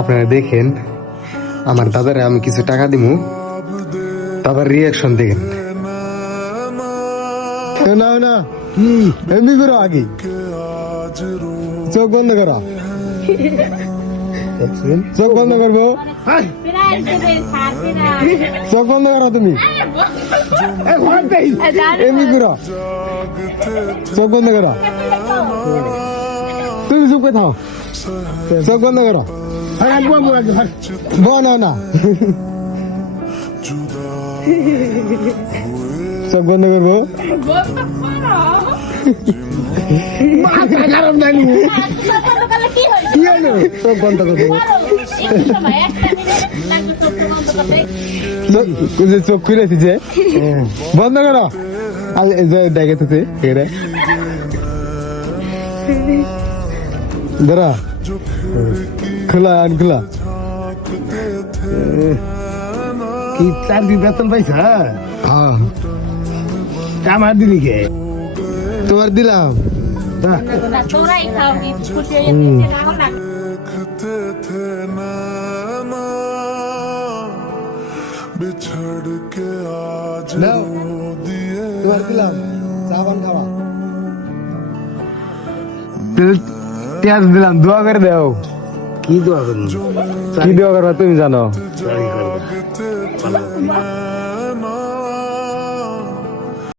আপনারা দেখেন আমার দাদারে আমি কিছু টাকা দিমু, দাদার রিয়াকশন দেখেন। না না কি এমনি করো, আগে চোখ বন্ধ করো, চোখ বন্ধ করবো, চোখ বন্ধ করো তুমি, এমনি করো, চোখ বন্ধ করো, তুমি চুপ করে থাও, চোখ বন্ধ করো, না না চোখ বন্ধ করবো, চোখ বন্ধ করবো, চোখ খুলেছি যে বন্ধ করো, দেখে তো ধরা খোলা আন খোলা কি 4 দিন বেতন পাইছা? হ্যাঁ আমার দিদি কে তোমার দিলাম। তোরাই খাও, খুশি হয়ে যেতে রাখো না। নাও, তোমার দিলাম, চা পান খাওয়া, পেঁয়াজ দিলাম, দোয়া করে দাও। কি দোয়া করুন? কি দোয়া করবা তুমি জানো? ভালো।